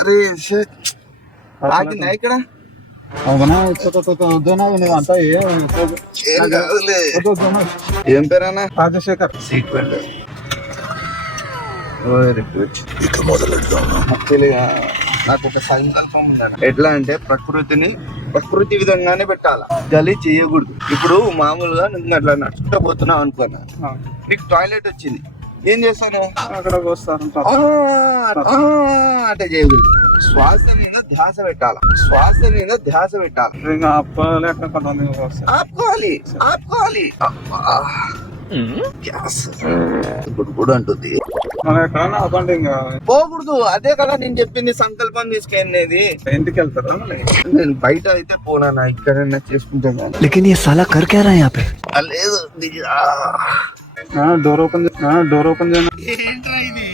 అరే ఆగిందా ఇక్కడ? ఏం పేరన్నా? రాజశేఖర్. సీట్ బెల్ట్ నాకు ఒక సంకల్పం ఉందన్న. ఎట్లా అంటే ప్రకృతి విధంగానే పెట్టాలా, గలీ చేయకూడదు. ఇప్పుడు మామూలుగా నువ్వు అట్లా నడుచుకుంటూ అనుకున్నా, నీకు టాయిలెట్ వచ్చింది, ఏం చేస్తాను? అక్కడ అంటే చేయకూడదు. శ్వాస మీద ధ్యాస పెట్టాలా, ఆపుకోవాలి. గ్యాస్ ఇప్పుడు అంటుంది పోకూడదు. అదే కదా నేను చెప్పింది, సంకల్పం తీసుకెళ్ళేది. ఇంటికి వెళ్తారా? నేను బయట అయితే పోనా, ఇక్కడైనా చేసుకుంటాను. लेकिन ये साला कर क्या रहा है यहाँ पे? లేదు డోర్ ఓపెన్ చేయనా? ఏంట్రా ఇది?